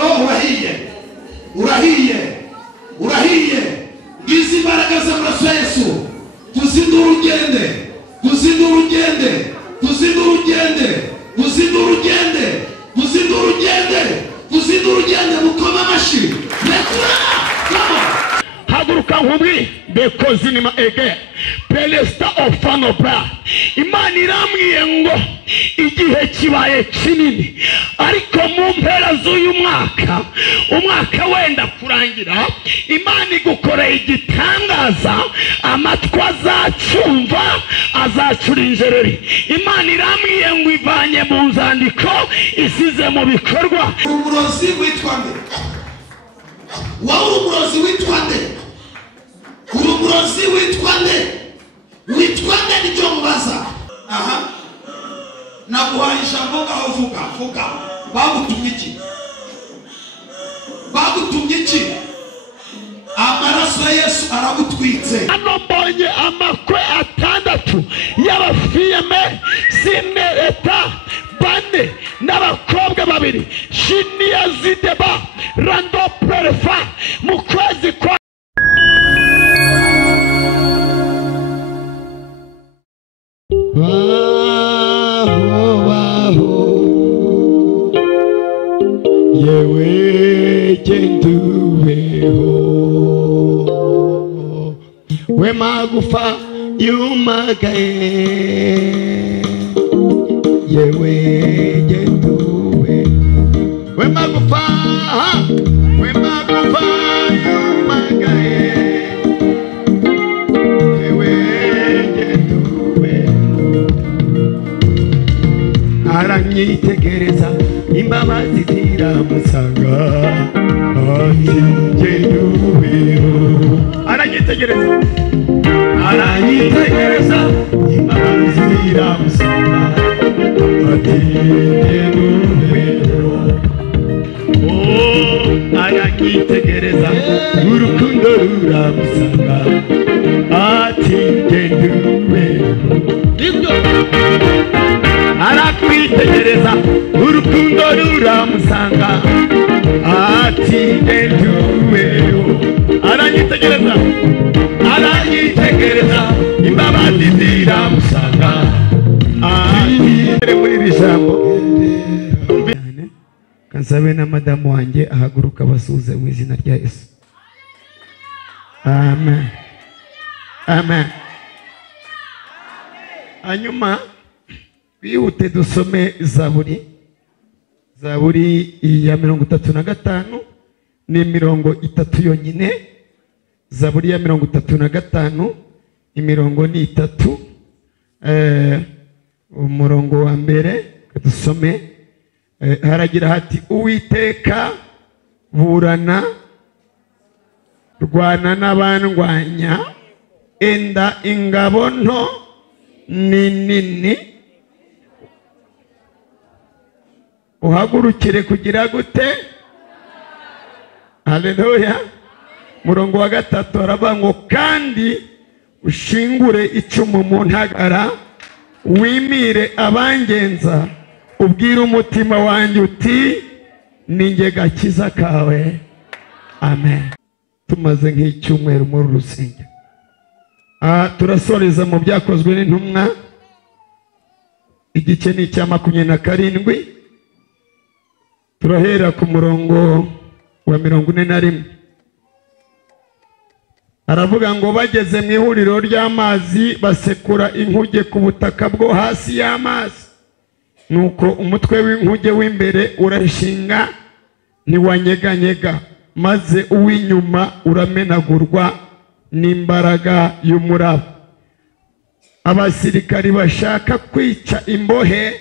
Murusengero urahiye ngizi imbaraga z'amaraso ya Yesu tuzindura urugende mukoma amashi haguruka nkubwi because in my again pelesta of fanopra Imana iramwiye ngo igihe kibaye kinini ariko mu mpera z'uyu umwaka wenda kurangira Imana igukoreye igitangaza amatwi azacumva azacura injereri Imana iramwiye ngo ivanye mu nzandiko isize mu bikorwa umurozi witwa nde umurozi witwa nde nicyo mubaza naguhaye ijambo ngaho vuga bagutumye iki amaraso ya Yesu aragutwitse hano mbonye amakwe 6 y'abafiyeme simereta bane n'abakobwa 2 shiniya zideba rando prefa mu kwezi kwa yewe kenduweho we magufa yumagaye yewe kenduwe we magufa yumagaye yewe kenduwe aranyitegereza imbabazi ziramusanga ati kenduweho aranyitegereza imbabazi ziramusanga ati kenduweho aranyitegereza urukundo ruramusanga ati kenduweho arakwitegereza urukundo ruramusanga ati kenduweho aranyitegereza imbabazi ziramusanga ati muri iri jambo kansabe na madamu wanjye ahaguruka basuhuze mu izina rya Yesu. Amen. Hanyuma bihute dusome zaburi ya 35 ni 30 yonyine. Zaburi ya 35 imirongo ni 3 umurongo wa mbere dusome haragira hati Uwiteka burana rwana n'abandwanya enda ingabo nto nini uhagurukire kugira gute. Haleluya. Murongo wa 3 arabango kandi ushingure icumu mu ntagara wimire abangenza ubwira umutima wanjye uti ninjye gakiza kawe. Amen. Tumaze nk'icyumweru muri Rusengero turasoreza mu byakozwe n'intumwa igice ni cya 27 turahera ku murongo wa 41 aravuga ngo bageze mu ihuriro ry'amazi basekura inkuge ku butaka bwo hasi y'amazi nuko umutwe w'inkuge w'imbere urashinga ntiwanyeganyega maze uw'inyuma uramenagurwa n'imbaraga y'umuraba. Abasirikari bashaka kwica imbohe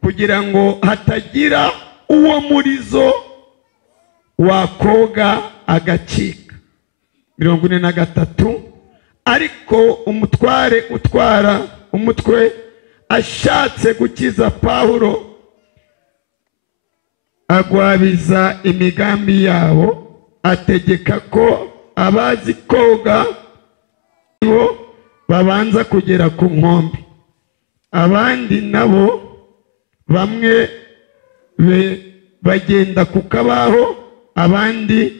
kugira ngo hatagira uwo murizo wakoga agacika. 43 ariko umutware utwara umutwe ashatse gukiza Pawulo agwabiza imigambi yabo ategeka ko abazi koga bo babanza kugera ku nkombe abandi nabo bamwe bagenda ku kabaho, abandi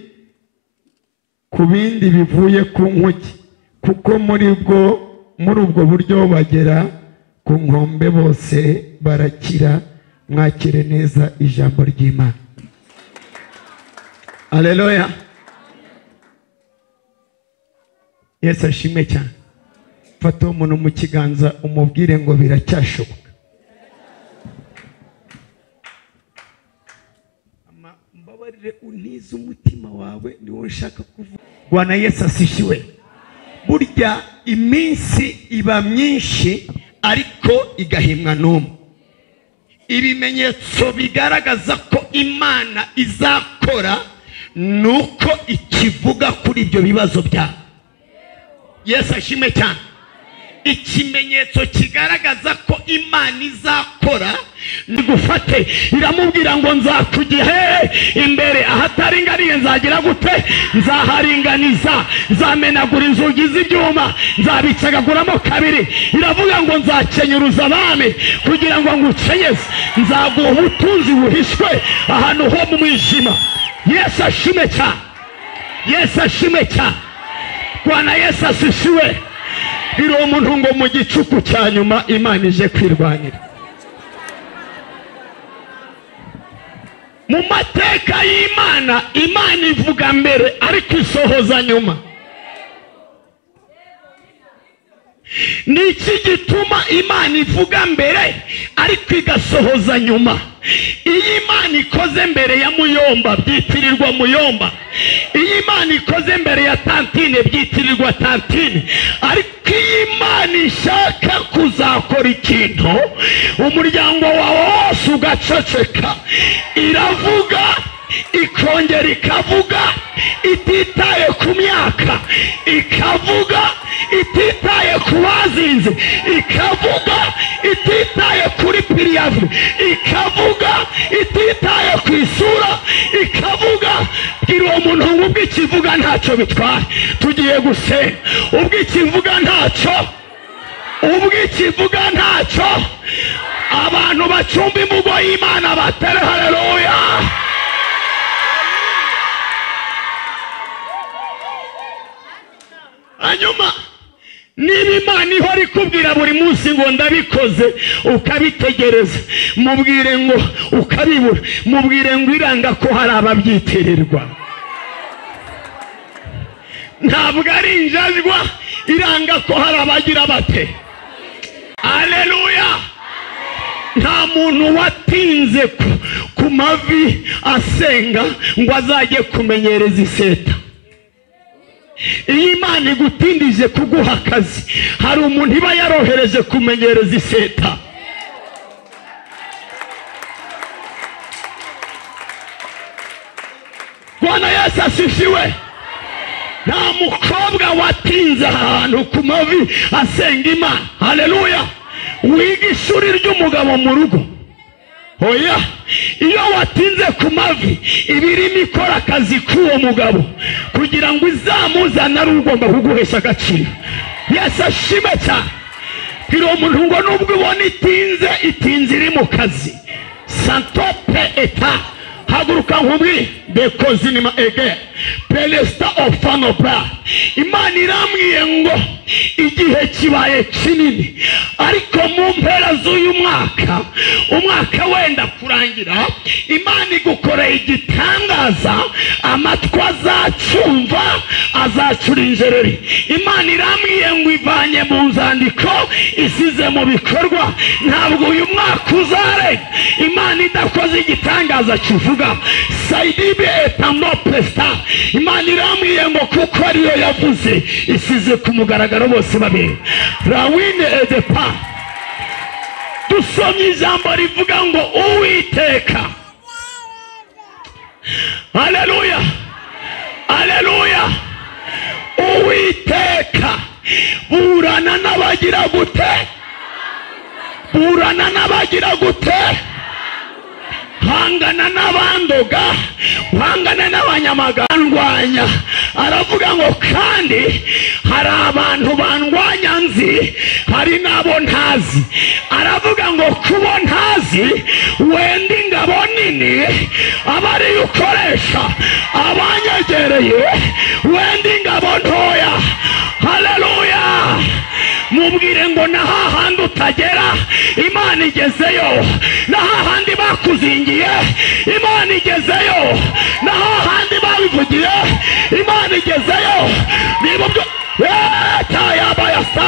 ku bindi bivuye ku nkuki, kuko muri ubwo buryo bagera ku nkombe bose barakira. Mwakire neza ijambo ry'Imana. Haleluya. Yesu ashimwe cyane. Fata umuntu mu kiganza umubwire ngo biracyashoboka. Mbabarire untize umutima wawe niwo nshaka kuvuga. Bwana Yesu asishiwe. Burya iminsi iba myinshi ariko igahimwa n'umwe. Ibimenyetso bigaragaza ko Imana izakora nuko ikivuga kuri ibyo bibazo byawe. Yesu ashimwe cyane. Ikimenyetso kigaragaza ko Imana izakora nigufate, iramubwira ngo nzakugihe imbere ahataringariye, nzagira gute, nzaharinganiza, nzamenagura inzugi z'ibyuma, nzabicagaguramo kabiri. Iravuga ngo nzakenyuruza abami kugira ngo ngukenyeze, nzaguha ubutunzi buhishwe ahantu ho mu mwijima. Yesu ashimwe cyane. Yesu ashimwe cyane. Bwana Yesu asishiwe. Biri umuntu ngo mu gicuku cya nyuma Imana ije kwirwanira. Mu mateka y'Imana, Imana ivuga mbere ariko isohoza nyuma. Niki gituma Imana ivuga mbere ariko igasohoza nyuma? Iyi Imana ikoze mbere ya muyomba byitirirwa muyomba. Iyi Imana ikoze mbere ya tantine byitirirwa tantine. Ariko iyi Imana ishaka kuzakora ikintu, umuryango wawe wose ugaceceka, iravuga ikongera ikavuga, ititaye ku myaka, ikavuga ititaye ku bazinze, ikavuga ititaye kuri piriyavu, ikavuga ititaye ku isura, ikavuga. Bwira uwo muntu ngo ubwo ikivuga ntacyo bitwaye, tugiye gusenga. Ubwo ikivuga ntacyo, ubwo ikivuga ntacyo. Abantu bacumba imvugo y'Imana batere haleluya. Hanyuma niba Imana ihora ikubwira buri munsi ngo ndabikoze, ukabitegereza, mubwire ngo ukabibura, mubwire ngo iranga ko hari ababyitirirwa. Ntabwo ari injajwa, iranga ko hari abagira bate. Haleluya. Nta muntu watinze ku mavi asenga ngo azajye kumenyereza iseta. Iyi Imana igutindije kuguha akazi, hari umuntu iba yarohereje kumenyereza iseta. Bwana Yesu asishiwe. Nta mukobwa watinze ahantu ku mavi asenga Imana. Haleluya. Wiga ishuri ry'umugabo mu rugo. Oya, iyo watinze ku mavi ibirimo ikora akazi k'uwo mugabo kugira ngo izamuzane, ari ugomba kuguhesha agaciro. Yesu ashime cyane. Bwira umuntu ngo nubwo ubona itinze iri mu kazi, santope eta, haguruka nkubwi dekozi nima ege pelesta ofano bra. Imana irambwiye ngo igihe kibaye kinini, ariko mu mpera z'uyu umwaka wenda kurangira, Imana igukoreye igitangaza, amatwi azacumva, azacura injereri. Imana irambwiye ngo ivanye mu nzandiko, isize mu bikorwa. Ntabwo uyu mwaka uzare Imana idakoze igitangaza kivuga saidibe etamo presta. Imana irambwiye ngo kuko ariyo yavuze, isize ku mugaragaro bose babiri. Rawine edepa. Dusomye ijambo rivuga ngo Uwiteka. Haleluya. Haleluya. Uwiteka burana n'abagira gute, burana n'abagira gute, hangana n'abandoga, hangana n'abanyamagandwanya. Aravuga ngo kandi hari abantu bandwanya nzi, hari n'abo ntazi. Aravuga ngo kubo ntazi wenda ingabo nini aba ariyo ukoresha, abanyegereye wenda ingabo ntoya. Haleluya. Mubwire ngo na hahandi utagera Imana igezeyo, na hahandi bakuzingiye Imana igezeyo, na hahandi babivugiye Imana igezeyo. Niba byo tayabayasa,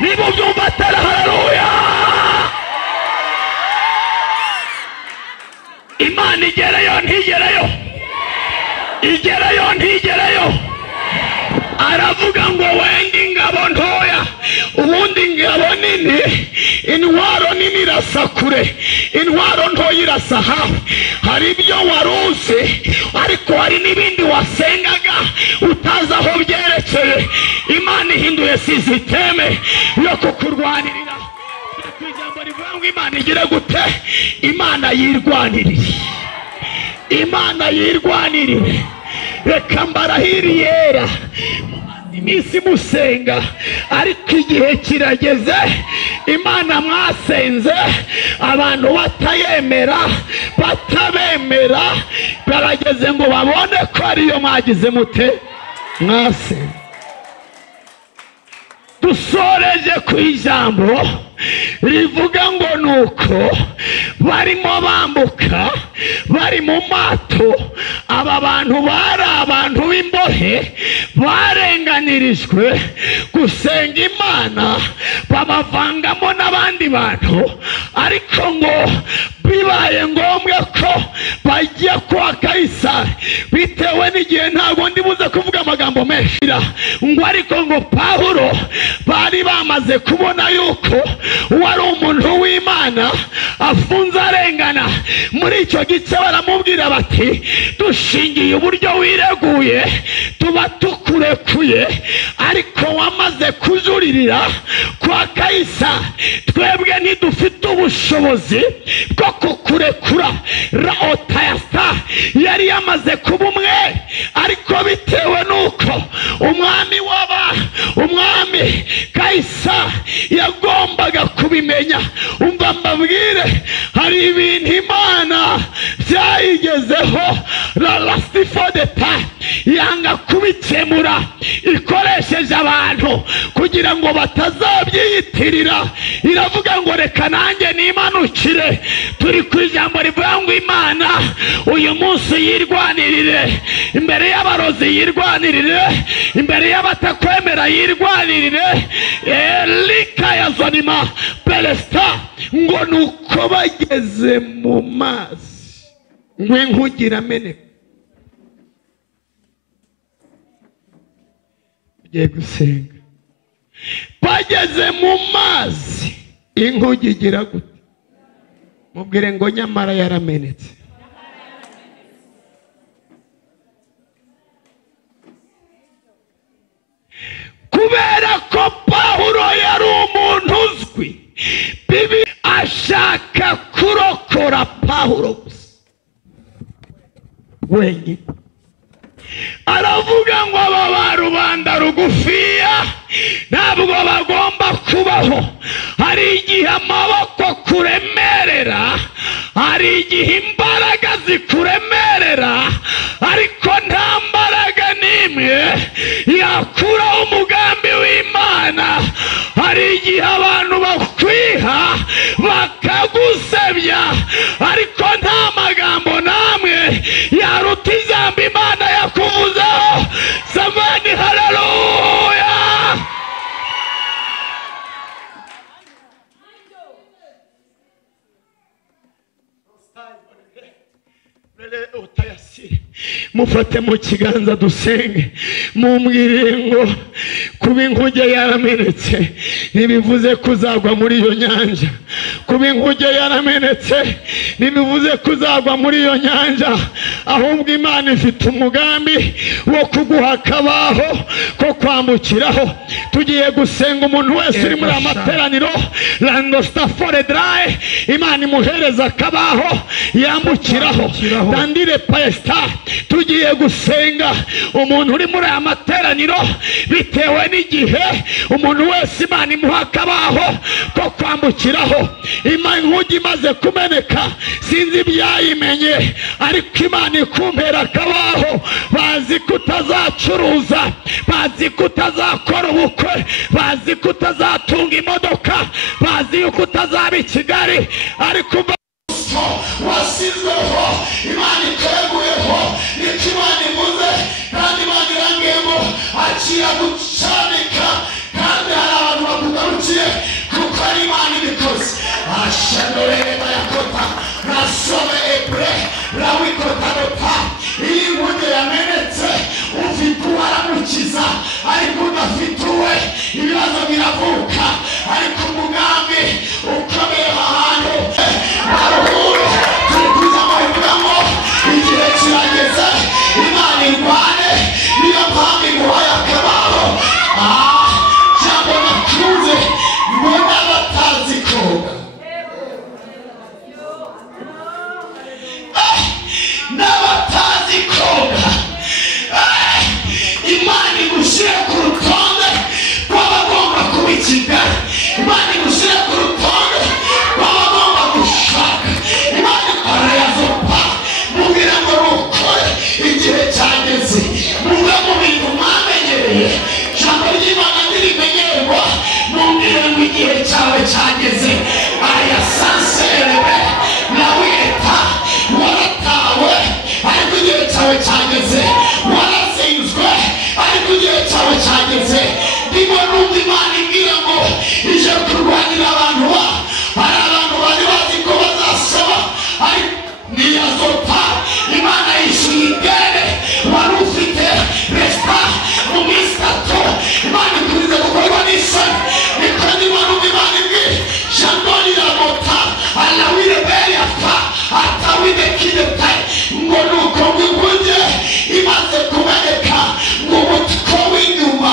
niba byumva tera. Haleluya. Imana igereyo ntigereyo, igereyo ntigereyo. Aravuga ngo wenda ingabo ntoya, ubundi ingabo nini, intwaro nini irasa kure, intwaro ntoya irasa hafi. Hari ibyo waruzi ariko hari n'ibindi wasengaga utazi aho byerekeye. Imana ihinduye sisiteme yo kukurwanirira. Ijambo rivuga ngo Imana igire gute? Imana yirwanirire, Imana yirwanirire. Reka mbarahiri yera iminsi musenga, ariko igihe kirageze Imana mwasenze abantu batayemera, batabemera, barageze ngo babone ko ariyo mwagize mute mwasenze. Dusoreje ku ijambo rivuga ngo nuko barimo bambuka bari mu mato. Aba bantu bari abantu b'imbohe barenganirijwe gusenga Imana, babavangamo n'abandi bantu, ariko ngo bibaye ngombwa ko bajya kwa Kayisari bitewe n'igihe. Ntabwo ndibuze kuvuga amagambo menshi ngo ariko ngo Pawulo bari bamaze kubona yuko wari umuntu w'Imana afunze arengana. Muri icyo gice baramubwira bati dushingiye uburyo wireguye tuba tukurekuye, ariko wamaze kujuririra kwa Kayisari twebwe ntidufite ubushobozi bwo kukurekura. Raotayasa yari yamaze kuba umwe, ariko bitewe nuko umwami Kayisari yagombaga kubimenya. Umva mbabwire, hari ibintu Imana byayigezeho lastifodeta yanga kubikemura ikoresheje abantu kugira ngo batazabyiyitirira. Iravuga ngo reka nanjye nimanukire. Turi ku ijambo rivuga ngo Imana uyu munsi yirwanirire, imbere y'abarozi yirwanirire, imbere y'abatakwemera yirwanirire. Elika yazonima pelesta ngo nuko bageze mu mazi nk'inkugira ameneka. Ugiye gusenga, bageze mu mazi inkugi igira gute? Mubwire ngo nyamara yaramenetse. Kubera ko Pawulo yari umuntu uzwi, Bibi ashaka kurokora Pawulo gusa wenyine. Aravuga ngo aba rubanda rugufiya ntabwo bagomba kubaho. Hari igihe amaboko kuremerera, hari igihe imbaraga zikuremerera, ariko nta mbaraga n'imwe yakuraho umugambi w'Imana. Hari igihe abantu bakwiha bakagusebya, ariko nta magambo namwe yaruta ijambo Imana yakuvuzeho. Samani. Haleluya. Mufate mu kiganza dusenge, mumbwire ngo kuba inkuge yaramenetse ntibivuze kuzagwa muri iyo nyanja. kuba inkuge yaramenetse ntibivuze kuzagwa muri iyo nyanja, ahubwo Imana ifite umugambi wo kuguha akabaho ko kwambukiraho. Tugiye gusenga umuntu wese uri muri amateraniro lando stafore dry, Imana imuhereza akabaho yambukiraho. Dandire pesta, tugiye gusenga umuntu uri muri amateraniro bitewe n'igihe, umuntu wese Imana imuha akabaho ko kwambukiraho. Inkuge imaze kumeneka sinzi ibyayimenye, ariko Imana ikumpera akabaho. Bazi kutazacuruza, bazi kutazakora ubukwe, bazi kutazatunga imodoka, bazi yuko utazaba i Kigali, ariko wasizweho Imana ikeguyeho nicyo Imana ivuze. Kandi Imana irangiyemo akira gucanika, kandi hari abantu bakugarukiye kuko ari Imana ibikoze. Ashanoreba yakota nasome ebre rawikota dota. Iyi nkuge yamenetse ufite uwaramukiza, ariko udafite uwe ibibazo biravuka. Ariko umugambi ukomeye ahantu baruhure turi kuza mubivugamo, igihe kirageze Imana irwane. Niyo mpamvu iguhaye akabaho. Jambo nakunze mbona batazi koga, n'abatazi koga. Imana igushyire ku rutonde rw'abagomba kuba i Kigali. Imana igushyire ku rutonde rw'abagomba gushaka. Imana arayazopa mubwira ngo nukore, igihe cyageze. Muve mu bintu mwamenyereye, ijambo ry'Imana ntirimenyerwa. Mubwire ngo igihe cyawe cyageze. Aya sanserebe nawita waratawe, ariko igihe cyawe cyageze. Warazinzwe, ariko igihe cyawe cyageze. Ndimo numva Imana imbwira ngo ije kurwanira abantu ba, hari abantu bari bazi ko bazasaba, ariko niyazota. Imana yishyuye igare wari ufite resita mu minsi 3. Imana ikurize gukorwa n'isoni. Niko ndimo numva Imana imbwira jandoni ramota alawirebere afa atawide kideta, ngo nuko inkuge imaze kumeneka, ngo umutwe w'inyuma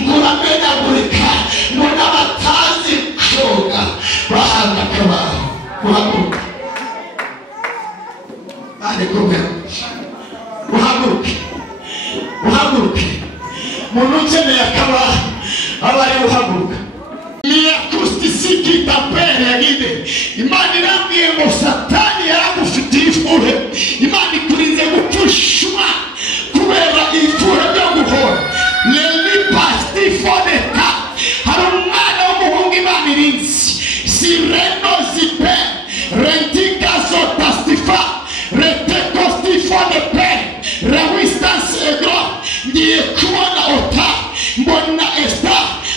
ngo uramenagurika, ngo n'abatazi koga bahabwa akabaho. Uhaguruke, uhaguruke, uhaguruke. Umuntu ukeneye akabaho aba ari uhaguruka. Ni akustisiki tapere yagide. Imana irambwiye ngo Satani yaragufitiye ifuhe. Imana ikurinze gupfushwa kubera ifuhe ryo guhora. Leli pasti foneta. Hari umwana w'umuhungu Imana irinzi. Sireno zipe. Rentika zotastifa. Retekostifone pe. Resistance egro. Ngiye kubona ota. Mbona esta.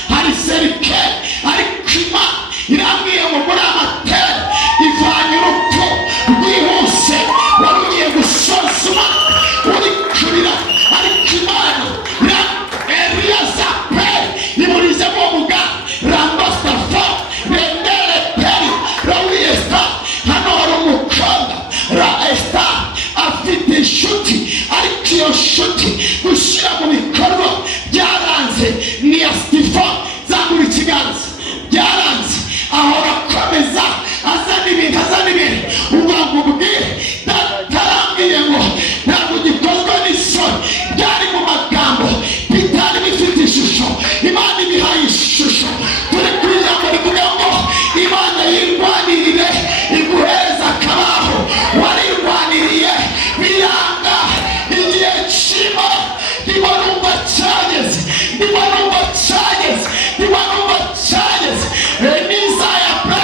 Hari serike. Hari kima. Irambwiye ngo muri amatera ivanye urupfu rwihuse. Warugiye gusonsoma uri kurira, ariko Imana Eria zape imurize mu muga rambastafa rendere peri rawiesta. Hano hari umukobwa ra esta afite inshuti, ariko iyo nshuti gushyira mu bikorwa byaranze. Ni ya Stifa zangura ikiganza byaranze, ahora akomeza azana ibintu ubwire tarambwiye ngo ntabwo gikozwe n'isoni. Byari mu magambo bitari bifite ishusho, Imana ibihaye ishusho. Turi ku ijambo rivuga ngo Imana yirwanirire iguhereza akabaho. Warirwaniriye biranga, igihe kimo ndimo numva cyageze, ndimo numva cyageze, ndimo numva cyageze. Nisaya pe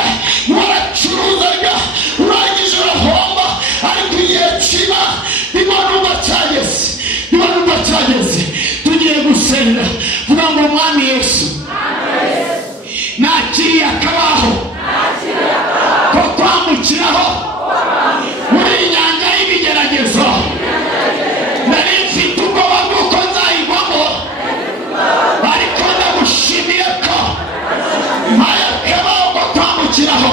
waracuruzaga urangije urahomba, ariko igihe kiba ndimo numva cyageze, ndimo numva cyageze. Tugiye gusenga vuga ngo Mwami Yesu nakiriye akabaho ko kwambukiraho muri inyanja y'ibigeragezo. Nari mfite ubwoba bw'uko nzayigwamo, ariko ndagushimiye ko mpaye akabaho ko kwambukiraho.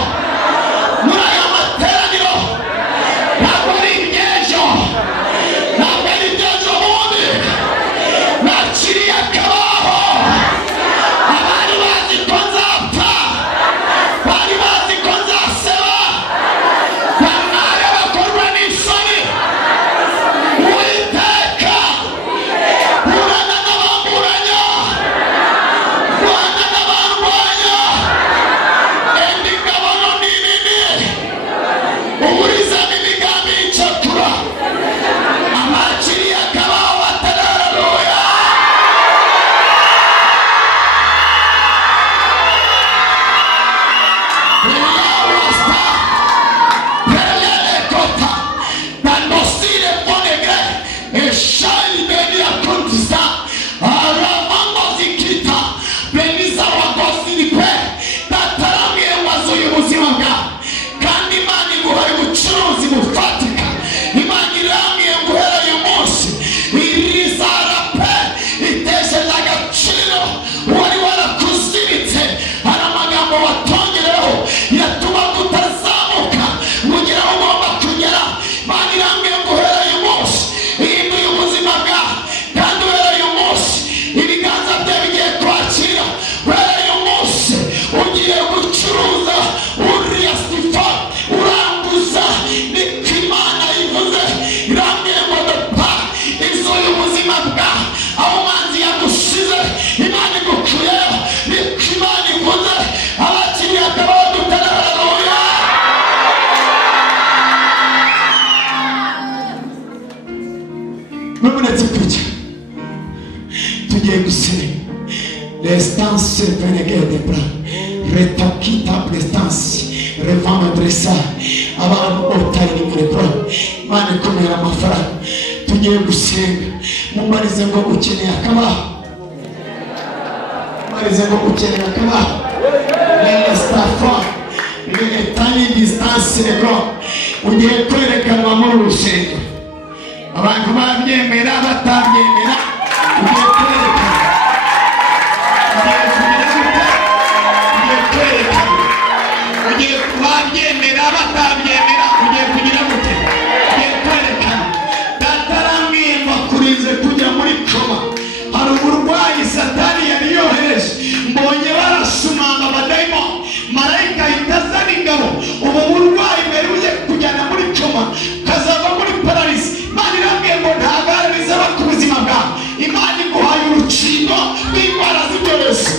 Mumunetse kujya tugiye gusenga. L'instance vénérée des bras, retakita prestance, revendre ça. Abantu otari muri pro, mane kumera amafaranga. Tugiye gusenga. Mumarize ngo ukeneye akaba. Mumarize ngo ukeneye akaba. L'instafa, l'etani distance ego. Ugiye kwerekanwa mu Murusengero. Abantu babyemera batabyemera. Ugiye kwerekanwa. Babyemera batabyemera ugiye kugira gute? Ugiye kwerekana. Dataramwiye bakurize kujya muri koma. Hari uburwayi Satani yari yohereje. Mbonye barasumanga abadayimo. Marayika itazana ingabo. Ubu burwayi mbere ugiye kujyana muri koma. Kazava muri paralisi. Imana irambwiye ngo ntagare bizaba ku buzima bwawe. Imana iguhaye urukingo rw'indwara z'ibyorezo.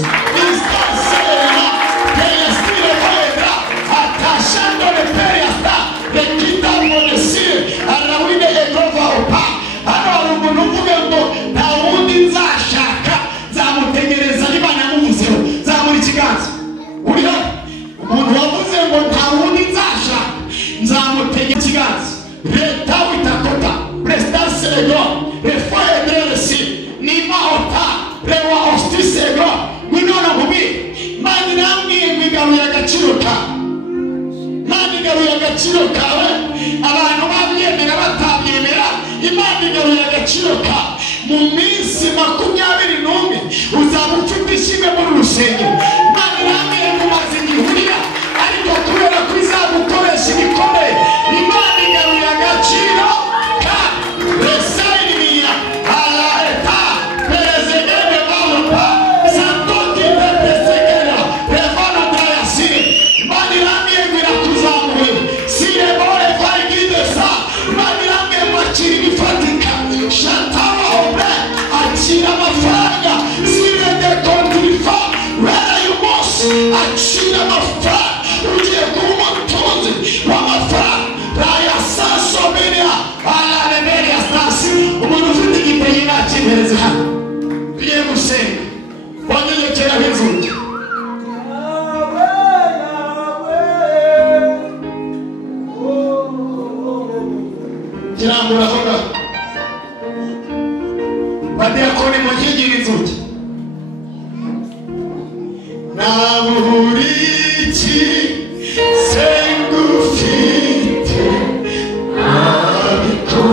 Muminsi 21 uzaba ufite ishimwe muri Murusengero. Imana irambiye mu mazingi huriya ariko kubera ko izagukoresha ibikomeye. Imana igaruye agaciro ka resayiniya ala eta perezegere balupa santoti pepesegera revana dayasire. Imana irambiye ngira kuzamuwe sire bore vaigide sa. Imana irambiye mwakiri bifatika shatama obre achira mafaranga sire de kontrifa where you must achira mafaranga ugiye kuba umutunzi w'amafaranga raya saso media ala remedia stasi umuntu ufite igitenge nakimereza hano tugiye gusenga wanyegekera nk'inzugi kirambura aho ngaho badiyakoni mukigira inzugi naburiki sengufite abiko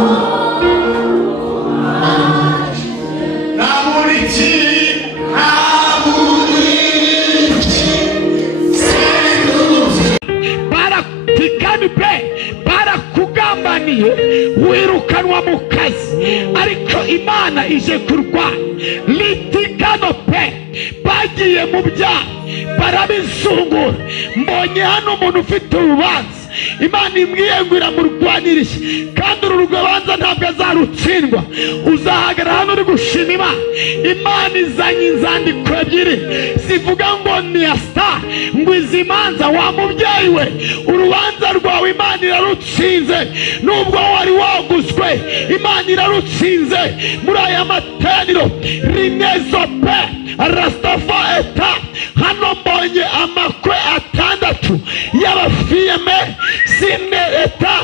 naburiki sengufite baratikani pe barakugambaniye wirukanwa mu kazi ariko Imana ije kurwana. Litikano pe bagiye mu byaha barabizungura. Mbonye hano umuntu ufite urubanza Imana imbwiye ngo iramurwanirije kandi uru rubanza ntabwo azarutsindwa. Uzahagarara hano uri gushima Imana. Imana izanye inzandiko ebyiri zivuga ngo ni ya star ngo izi manza wa mubyeyi we urubanza rwawe Imana irarutsinze. Nubwo wari waguzwe Imana irarutsinze muri aya materaniro. Rinezo pe Rastafa eta hano mbonye amakwe 6 y'abafiyeme sine eta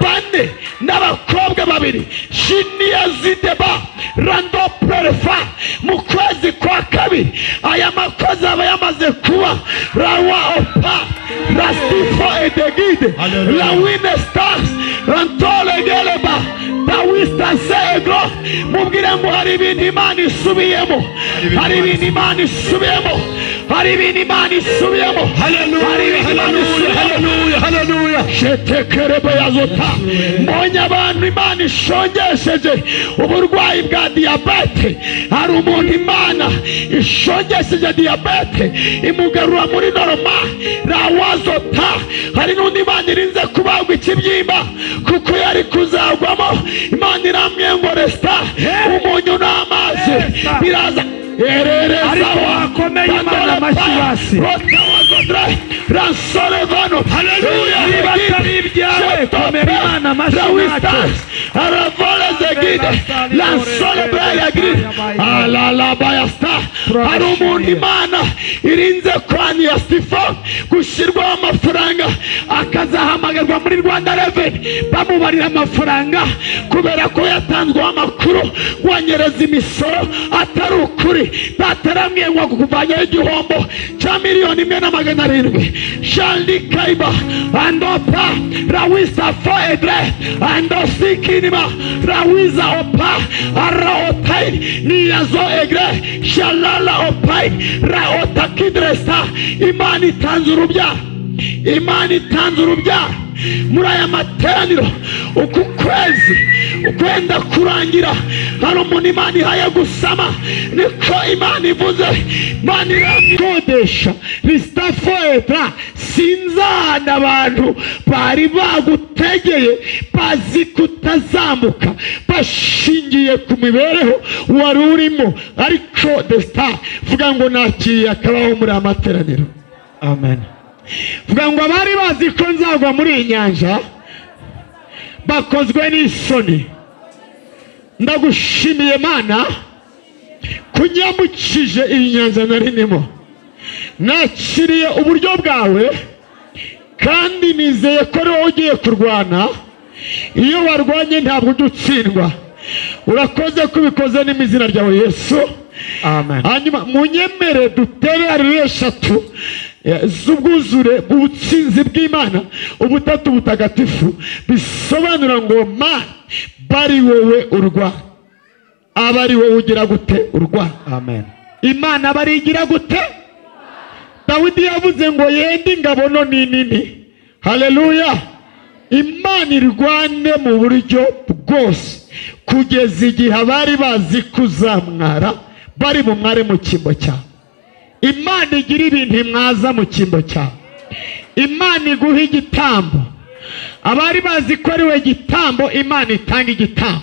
bane n'abakobwa 2 shiniya zideba rando prefa mu kwezi kwa 2 aya makozi aba yamaze kuba rawa opa Rastifa edegide la wine stars rantole geleba dawista segro. Mubwire ngo hari ibintu Imana isubiyemo, hari ibintu Imana isubiyemo, hari ibintu Imana isubiyemo. Haleluya haleluya shetekerebe yazota. Mbonye abantu Imana ishongesheje uburwayi bwa diabete. Hari umuntu Imana ishongesheje diabete imugarura muri normal rawazota. Hari n'undi Imana irinze kubagwa ikibyimba kuko yari kuzagwamo. Imana iramye ngo resta umunyu n'amazi biraza ariko akomeye Imana amashibasi ransolevano. Haleluya niba atari ibyawe komera Imana amashibasi aravole zegi gride lansole braya gride alala bayasta. Hari umuntu Imana irinze kwani ya Stifa gushirwaho amafaranga akazahamagarwa muri Rwanda Revenue bamubarira amafaranga kubera ko yatanzwe amakuru wanyereza imisoro atari ukuri. Bataramwe ngo kuvanya igihombo cha miliyoni 1,700 Shandi Kaiba andopa rawisa foedre ando sikinima rawiza opa araotai niyazo egre shalala opai raotakidresta. Imani tanzurubya, Imani tanzurubya muri aya materaniro. Uku kwezi ukwenda kurangira hari umuntu Imana ihaye gusama, niko Imana ivuze. Imana irakodesha ristafoetra sinzana abantu bari bagutegeye bazi kutazamuka bashingiye ku mibereho wari urimo, ariko desta vuga ngo nakiriye akabaho muri amateraniro. Amen. Vuga ngo abari bazi ko nzagwa muri iyi nyanja bakozwe n'isoni. Ndagushimiye Mana kunyambukije iyi nyanja narinimo. Nakiriye uburyo bwawe kandi nizeye ko ari wowe ugiye kurwana. Iyo warwanye ntabwo udutsindwa. Urakoze kubikoze n'imizina ryawe Yesu. Amen. Hanyuma munyemere dutere ari eshatu z'ubwuzure bw'ubutsinzi bw'Imana ubutatu butagatifu bisobanura ngo ma bari wowe urwa abari wowe ugira gute urwa. Amen. Imana bari igira gute. Dawidi yavuze ngo yende ingabo no nini. Haleluya. Imana irwane mu buryo bwose kugeza igihe abari bazi kuzamwara bari bumware mu kimbo cyawe. Imana igira ibintu imwaza mu kimbo cyawe. Imana iguha igitambo. Abari bazi ko ari we gitambo, Imana itanga igitambo.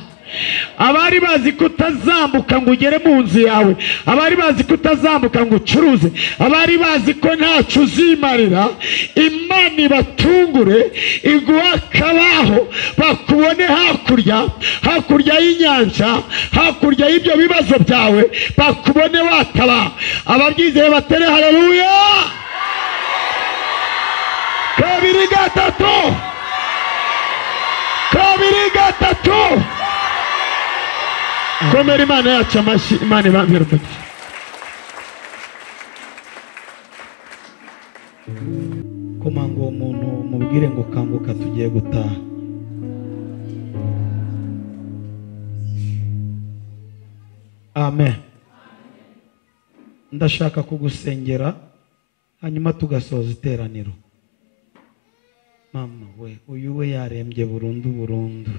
Abari bazi kutazambuka ngo ugere mu nzu yawe, abari bazi kutazambuka ngo ucuruze, abari bazi ko ntacyo uzimarira, Imana ibatungure iguha akabaho bakubone hakurya y'inyanja, hakurya y'ibyo bibazo byawe bakubone watabaho. Ababyizeye batere haleluya. Kabiri gatatu. Komera Imana yacu amashyi. Imana ibambere umugisha. Komanga uwo muntu mubwire ngo kanguka tugiye gutaha. Amen. Ndashaka kugusengera hanyuma tugasoza iteraniro. Mama we, uyu we yarembye burundu.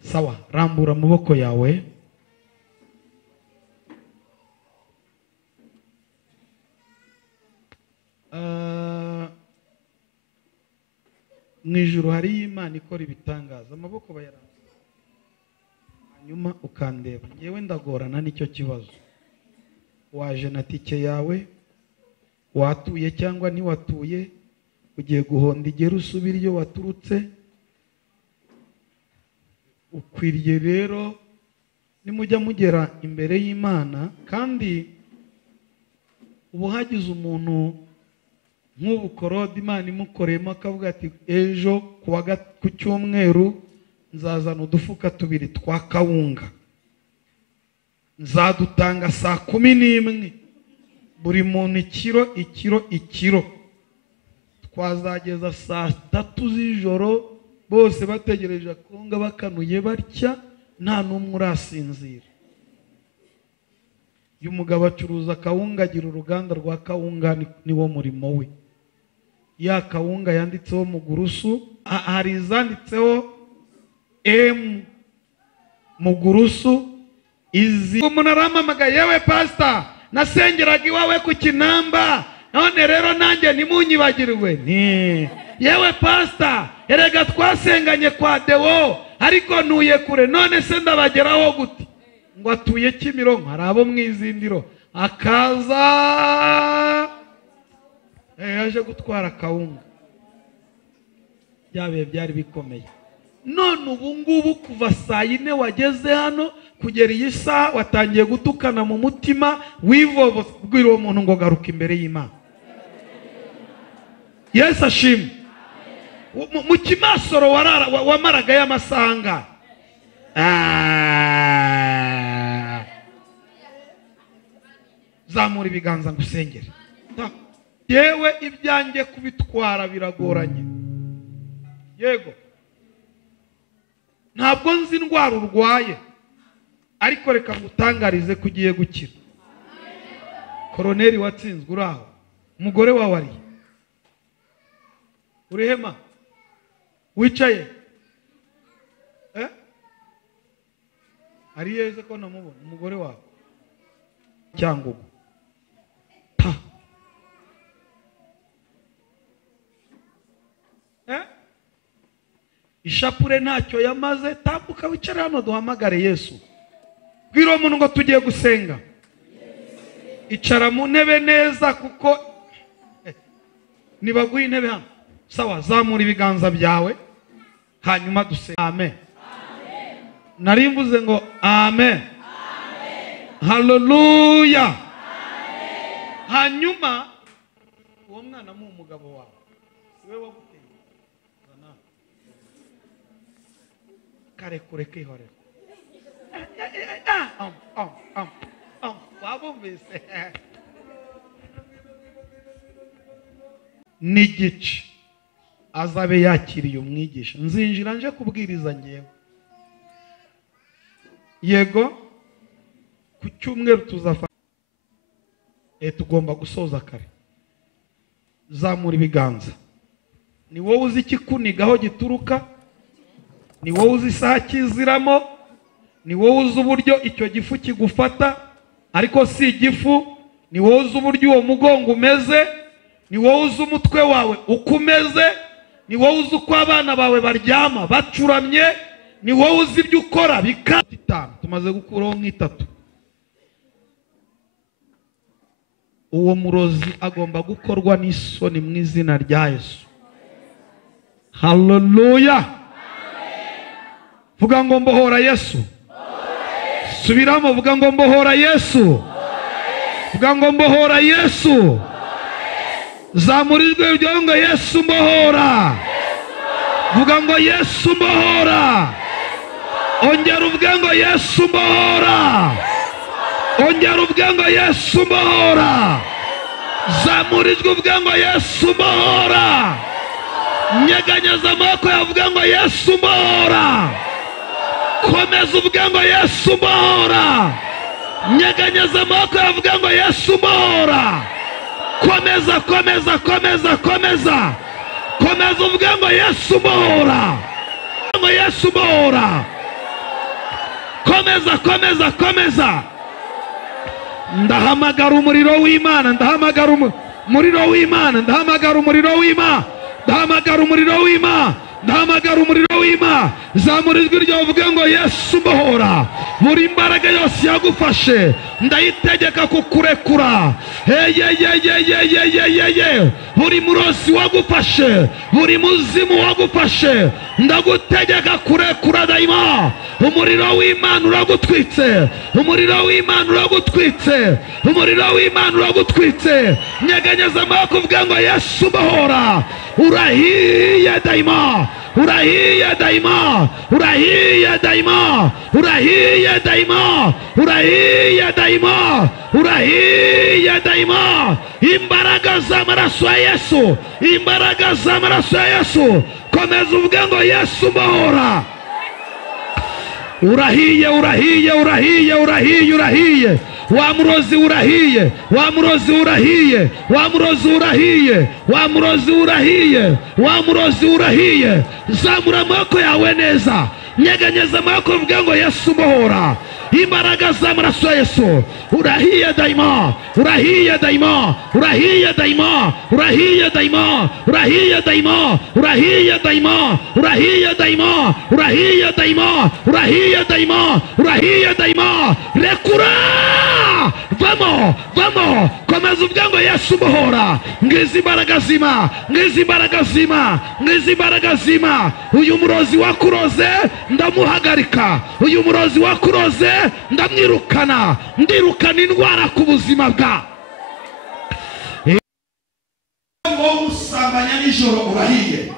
Sawa, rambura amaboko yawe. Mwijuru hari Imana ikora ibitangaza. Amaboko bayarambura hanyuma ukandeba. Ngewe ndagorana nicyo kibazo. Waje na tike yawe, watuye cyangwa ntiwatuye, ugiye guhonda igera usubira iyo waturutse. Ukwiriye rero nimujya mugera imbere y'Imana, kandi ubu hagize umuntu nk'ubu korode Imana imukoreyemo akavuga ati ejo ku cyumweru nzazana udufuka 2 twa kawunga, nzadutanga saa 11, buri muntu ikiro, twazageza saa 3 z'ijoro bose bategereje akunga bakanuye batya nta n'umwe urasinzira. Uyu mugabo acuruza kawunga, agira uruganda rwa kawunga, niwo murimo we. Ya kawunga yanditseho Mugurusu, hari izanditseho M Mugurusu. Izi umuntu arampamagaye, yewe pastor nasengeraga iwawe ku Kinamba, none rero nanjye nimunyibagirwe. Yewe pastor erega twasenganye kwa Dewo ariko ntuye kure, none se ndabageraho gute? Ngo atuye Kimironko, hari abo mwizindiro, akaza yaje gutwara kawunga. Byabe byari bikomeye. none ubu ngubu kuva saa yine wageze hano kugera iyi saha watangiye gutukana mu mutima wivovoza kubwira uwo muntu ngo garuka imbere y'Imana. Yesu ashimwe. Mu kimasoro wamaraga y'amasanga. Zamura ibiganza ngusengere. Yewe ibyanjye kubitwara biragoranye. Yego. Ntabwo nzi indwara urwaye, ariko reka ngutangarize kugiye gukira. Koroneri watsinzwe uraho. Umugore wawe ari urehema wicaye ari yeze ko namubona umugore wawe Cyangugu. Ishapure ntacyo yamaze, tambuka wicara hano duhamagare Yesu. Bwira umuntu ngo tugiye gusenga. Icara mu ntebe neza kuko nibaguye intebe hano. Sawa, zamura ibiganza byawe hanyuma dusenga. Amen. Nari mvuze ngo amen. Hallelujah. Hanyuma uwo mwana mu umugabo wawe siwe waguteye kare kure kwihorera. Wabumvise n'igice azabe yakiriye umwigisha. Nzinjira nje kubwiriza ngewe. Yego ku cyumweru tuzafata tugomba gusoza kare. Zamura ibiganza. Ni wowe uzi ikikunigaho gituruka, ni wowe uzi isaha kiziramo, ni wowe uzi uburyo icyo gifu kigufata ariko si igifu, ni wowe uzi uburyo uwo mugongo umeze, ni wowe uzi umutwe wawe uko umeze, ni wowe uzi uko abana bawe baryama bacuramye, ni wowe uzi ibyo ukora bikatitana. Tumaze gukuraho nk'itatu. Uwo murozi agomba gukorwa n'isoni mu izina rya Yesu. Hallelujah. Vuga ngo mbohora Yesu. Subiramo vuga ngo mbohora Yesu. Vuga ngo mbohora Yesu. Zamurijwe ibyo ngo Yesu mbohora. Vuga ngo Yesu mbohora. Ongera uvuge ngo Yesu mbohora. Ongera uvuge ngo Yesu mbohora. Zamurijwe uvuge ngo Yesu mbohora. Nyeganyeza amaboko yavuga ngo Yesu mbohora. Komeza uvuge ngo Yesu mbohora. Nyeganyeza amaboko yavuga ngo Yesu mbohora. Komeza komeza komeza komeza. Komeza uvuge ngo Yesu mbohora. Ngo Yesu mbohora. Komeza komeza komeza. Ndahamagara umuriro w'Imana. Ndahamagara umuriro w'Imana. Ndahamagara umuriro w'Imana. Ndahamagara umuriro w'Imana. Ndahamagara umuriro w'Imana. Zamura ijwi ryawe uvuge ngo Yesu mbohora. Buri imbaraga yose yagufashe ndayitegeka kukurekura. Buri murozi wagufashe, buri muzimu wagufashe, ndagutegeka kurekura daima. Umuriro w'Imana uragutwitse. Umuriro w'Imana uragutwitse. Umuriro w'Imana uragutwitse. Nyeganyeza amaboko uvuge ngo Yesu mbohora. Urahiye daima. Urahiye daima. Urahiye daima. Urahiye daima. Urahiye daima. Urahiye daima. Imbaraga z'amaraso ya Yesu. Imbaraga z'amaraso ya Yesu. Komeza uvuge ngo Yesu mbohora. Urahiye urahiye urahiye urahiye urahiye. Wa murozi urahiye. Wa murozi urahiye. Wa murozi urahiye. Wa murozi urahiye. Wa murozi urahiye. Zamura amaboko yawe neza. Nyeganyeza amaboko uvuge ngo Yesu mbohora. Imbaraga z'amaraso ya Yesu. Urahiye daima. Urahiye daima. Urahiye daima. Urahiye daima. Urahiye daima. Urahiye daima. Urahiye daima. Urahiye daima. Urahiye daima. Urahiye daima. Rekura. vamo, vamo. Komeza ubwango Yesu umuhora. Ngizi imbaraga zima, ngizi imbaraga zima, ngizi imbaraga zima. Uyu murozi wakuroze ndamuhagarika. Uyu murozi wakuroze ndamwirukana. Ndirukana indwara ku buzima bwa. Wowe usambanya nijoro urahiye.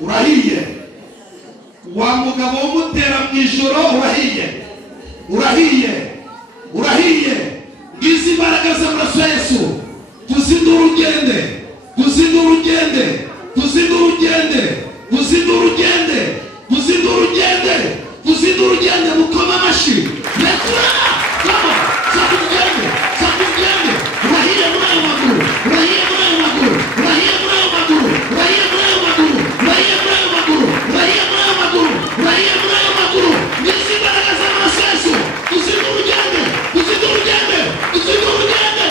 Urahiye. Wa mugabo w'umutera mu ijoro urahiye. Urahiye. Urahiye. Ngizi imbaraga z'amaraso Yesu. Tuzindura ugende. Tuzindura ugende. Tuzindura ugende. Tuzindura ugende. Tuzindura ugende. Tuzindura ugende. Mukoma amashyi. Rekura. Kama. Saka ugende. Saka ugende. Urahiye muri ayo maguru. Urahiye muri ayo maguru. Urahiye muri ayo maguru. Urahiye muri ayo maguru. Urahiye muri ayo maguru. Urahiye muri ayo maguru. Urahiye muri ayo maguru. Ngizi imbaraga z'amaraso Yesu. Tuzindura ugende. Tuzindura ugende. Tuzindura ugende.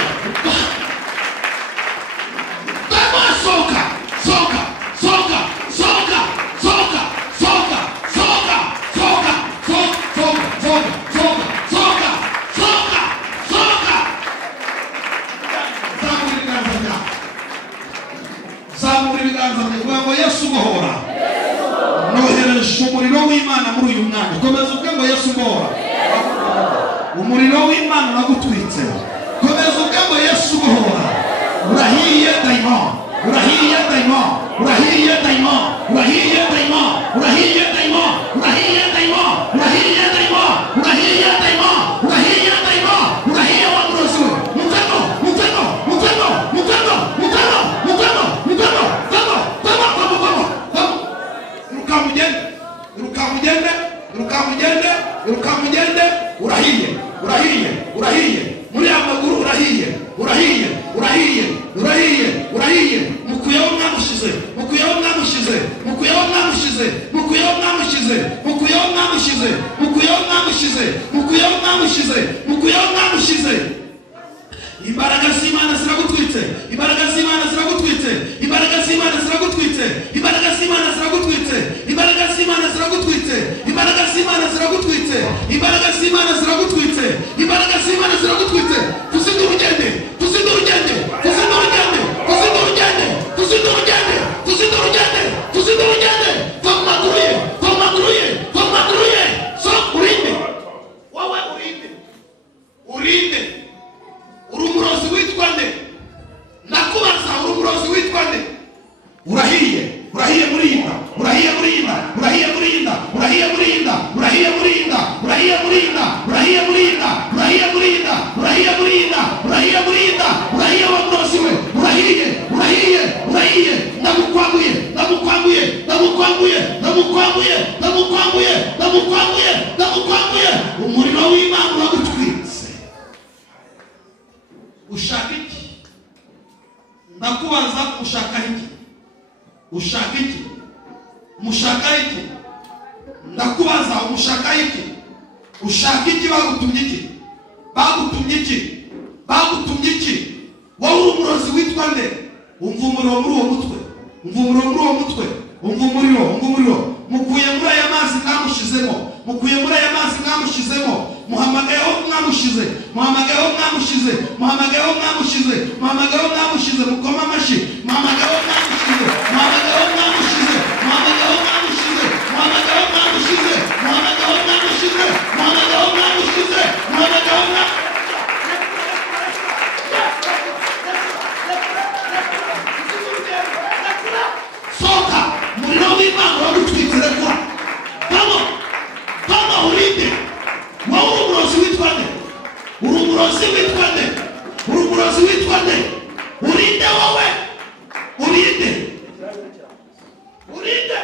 Kama soka. Soka. Soka. Soka. Soka. Soka. Soka. Soka. Soka. Soka. Soka. Soka. Soka. Soka. Zamura ibiganza byawe kugira ngo Yesu umuhora. Nohereje umuriro w'Imana muri uyu mwanya. Komeza ubwe ngo Yesu umuhora. Umuriro w'Imana uragutwitse. Komeza ubwe ngo Yesu umuhora. Urahiye daimon. Urahiye daimon. Urahiye daimon. Urahiye daimon. Urahiye daimon. Urahiye daimon. Urahiye daimon. Urahiye daimon. Urahiye daimon. Urahiye wa murozi. Mutego. Mutego. Mutego. Mutego. Mutego. Mutego. Mutego. Vamo. Vamo. Vamo. Vamo. Vamo. Rukamugende. Rukamugende. Rukamugende. Rukamugende. Urahiye. Urahiye. Urahiye. Muri amaguru urahiye. Urahiye. Urahiye. Urahiye. Urahiye. Mukuyeho mwamushize. Mukuyeho mwamushize. Mukuyeho mwamushize. Mukuyeho mwamushize. Mukuyeho mwamushize. Mukuyeho mwamushize. Mukuyeho mwamushize. Mukuyeho mwamushize. Imbaraga z'Imana ziragutwitse. Imbaraga z'Imana ziragutwitse. Imbaraga z'Imana ziragutwitse. Imbaraga z'Imana ziragutwitse. Imbaraga z'Imana ziragutwitse. Imbaraga z'Imana ziragutwitse. Imbaraga z'Imana ziragutwitse. Imbaraga z'Imana ziragutwitse. Tuzindura ugende. Tuzindura ugende. Tuzindura ugende. Tuzindura ugende. Tuzindura ugende. Tuzindura ugende. Tuzindura ugende. Va mu maguru ye. Va mu maguru ye. Va mu maguru ye. So urinde. Wowe urinde. Urinde. Urumurozi witwa nde? Ndakubaza urumurozi witwa nde? Urahiye. Urahiye murinda. Urahiye murinda. Urahiye murinda. Urahiye murinda. Urahiye murinda. Urahiye murinda. Urahiye murinda. Urahiye murinda. Urahiye murinda. Urahiye murinda. Urahiye wa murozi we. Urahiye. Urahiye. Urahiye. Ndamukwamuye. Ndamukwamuye. Ndamukwamuye. Ndamukwamuye. Ndamukwamuye. Ndamukwamuye. Ndamukwamuye. Umuriro w'Imana uragutwitse. Ushaka iki? Ndakubaza ushaka iki? Ushaka iki? Mushaka iki? Ndakubaza umushaka iki? Ushaka iki? Bagutumye iki? Bagutumye iki? Bagutumye iki? Wowe umurozi witwa nde? Umva umuriro muri uwo mutwe. Umva umuriro muri uwo mutwe. Umva umuriro. Umva umuriro. Mukuye muri aya mazi mwamushizemo. Mukuye muri aya mazi mwamushizemo. Muhamagayeho mwamushize. Muhamagayeho mwamushize. Muhamagayeho mwamushize. Muhamagayeho mwamushize. Mukoma amashyi. Muhamagayeho mwamushize. Muhamagayeho mwamushize. Muhamagayeho mwamushize. Muhamagayeho mwamushize. Muhamagayeho mwamushize. Muhamagayeho mwamushize. Muhamagayeho mwamushize. Soka. Muriro w'Imana uragutwitse rekura. Vamo. Vamo urinde. Wowe urumurozi witwa nde? Urumurozi witwa nde? Urumurozi witwa nde? Urinde wowe. Urinde. Urinde.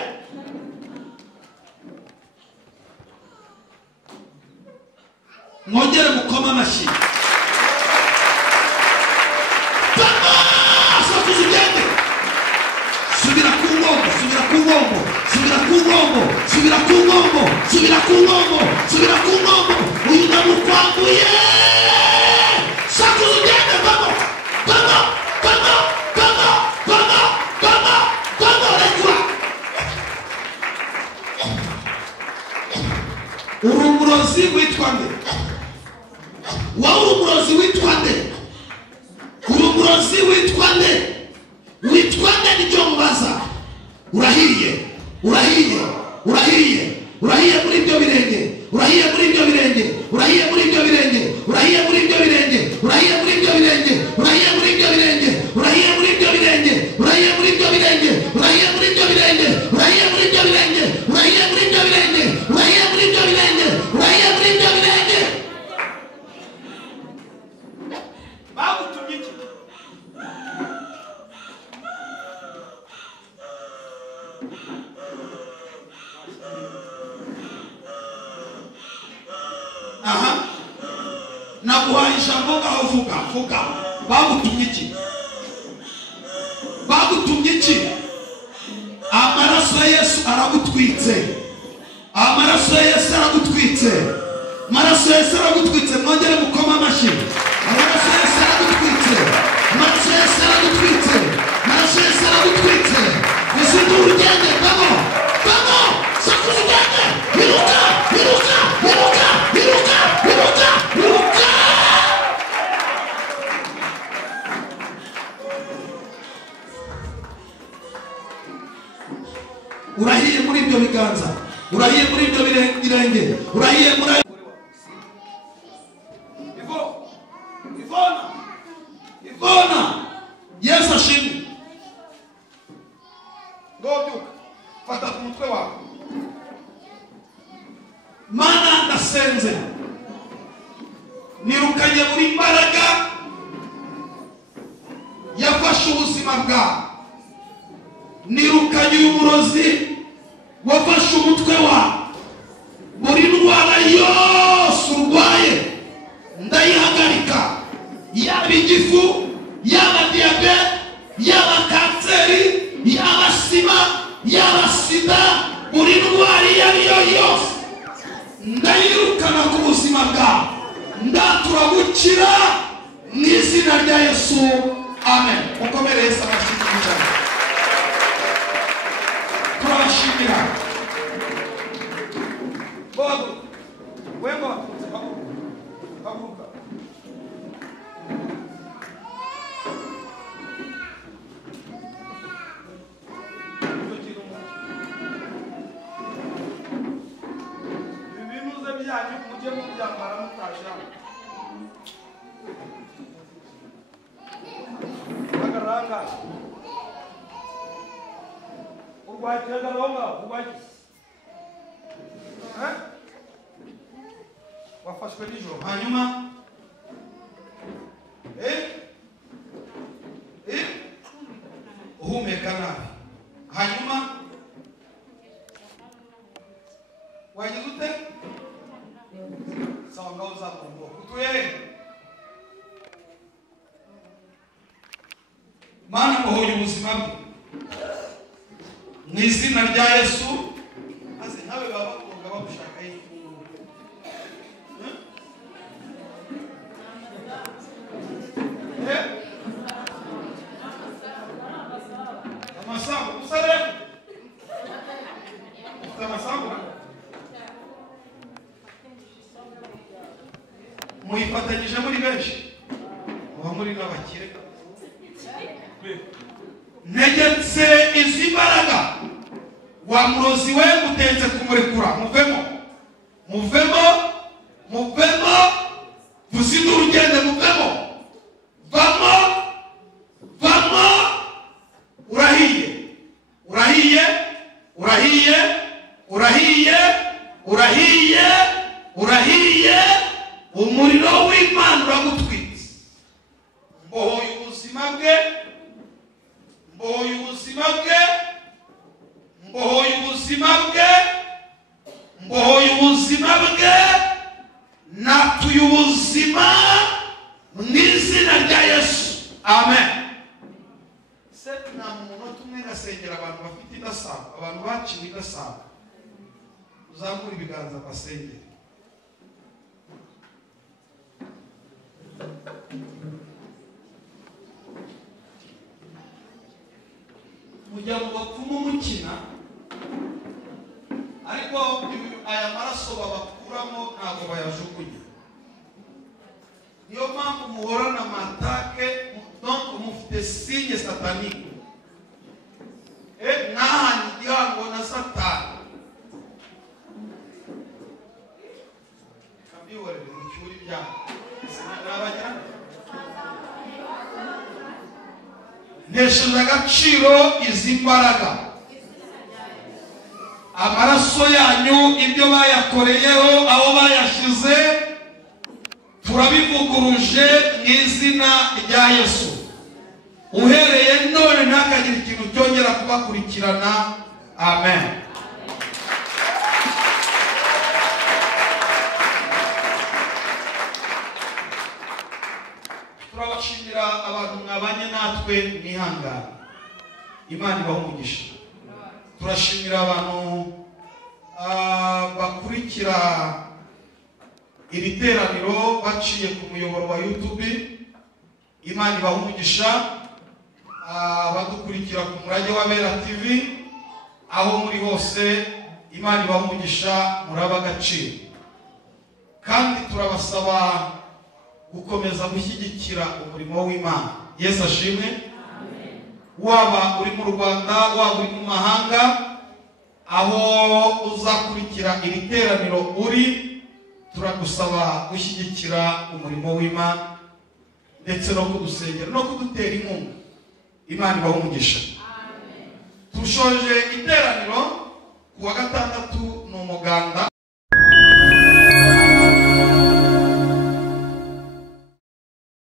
Mwongere mukoma amashyi. Tuzigende. Subira ku ngombo. Subira ku ngombo. Subira ku ngombo. Subira ku ngombo. Subira ku ngombo. Subira ku ngombo. Uyu ndamukwamuye. Tuzigende. Vamo. Vamo. Vamo. Vamo. Vamo. Vamo. Vamo. Rekura. Urumurozi witwa nde? wowe umurozi witwa nde? Umurozi witwa nde? Witwa nde nicyo mubaza? Urahiye, urahiye, urahiye, urahiye muri ibyo birenge, urahiye muri ibyo birenge, urahiye muri ibyo birenge, urahiye muri ibyo birenge, urahiye muri ibyo birenge, urahiye muri ibyo birenge, urahiye muri ibyo birenge, urahiye muri ibyo birenge, urahiye muri ibyo birenge, urahiye muri ibyo birenge, urahiye muri ibyo birenge, urahiye muri ibyo birenge, urahiye muri ibyo birenge. bagutumye iki? Aha, naguhaye ijambo ngaho vuga. Bagutumye iki? Bagutumye iki? Amaraso ya Yesu aragutwitse. Amaraso ya Yesu aragutwitse. Amaraso ya Yesu aragutwitse. Mwongere mukoma amashyi. Amaraso ya Yesu aragutwitse. Amaraso ya Yesu aragutwitse. Amaraso ya Yesu aragutwitse. Ese urugende bamo. Sakuza ugende. Biruka. Urahiye muri ibyo biganza, urahiye muri ibyo birenge, urahiye muri Ivona. Yesu ashimwe. Ngobyuka fata ku mutwe wawe. Mana ndasenze, nirukanye buri mbaraga yafashe ubuzima bwawe. Nirukanye uyu murozi wafashe umutwe wawe. Buri ndwara yose urwaye ndayihagarika, yaba igifu, yaba diyabete, yaba kanseri, yaba sima, yaba sida, buri ndwara iyo ari yo yose ndayirukana ku buzima bwawe. Ndatura gukira mu izina rya Yesu, amen. Mukomere Yesu amashyi cyane. Turabashimira. Bobo wemba haguruka. Ibinuze byanyu mujye mubyambara mutasha. Agaranga urwakira ronga ubaki. Wafashwe nijoro Hanyuma uhumeka nabi. Hanyuma wagize ute? Sawa ngaho zakumva utuye. Mana muhoye ubuzima bwe mu izina rya Yesu. Aze nawe baba bakunda babushaka iki? Amasambu usare amasambu muyifatanyije muri benshi, muba muri n'abakire. Negetse izi mbaraga wa murozi we mutenze kumurekura. Muvemo vuzidu urugende. Muvemo. Urahiye umuriro w'Imana uragutwitse. Mbohoye ubuzima bwe, natuye ubuzima mu izina rya Yesu, amen. Se nta muntu umwe ngasengera abantu bafite idasaba, abantu baciwe idasaba. Uzamura ibiganza basengere. Mujya mu bapfumu mukina, ariko aya maraso babakuramo ntabwo bayajugunya. impamvu muhorana amatake donc mufite signe satanique mwahanye igihango na satani kabiworere mu cyuri byawe sinabagirana ntesheje agaciro izi mbaraga amaraso yanyu ibyo bayakoreyeho aho bayashize turabivuguruje mu izina rya Yesu uhereye none ntakagira ikintu cyongera kubakurikirana amen. Turabashimira abantu mwabanye natwe mwihangane Imana ibahe umugisha. Turashimira abantu bakurikira iri teraniro baciye ku muyoboro wa YouTube. Imana ibahe umugisha. Abadukurikira ku murage wa Bera TV aho muri hose Imana ibahe umugisha muraba agaciro. Kandi turabasaba gukomeza gushyigikira umurimo w'Imana. Yesu ashimwe. Waba uri mu Rwanda waba uri mu mahanga aho uzakurikira iri teraniro uri turagusaba gushyigikira umurimo w'Imana ndetse no kudusengera no kudutera inkunga. Imana ibahe umugisha. Tushoje iteraniro kuwa gatandatu n'umuganda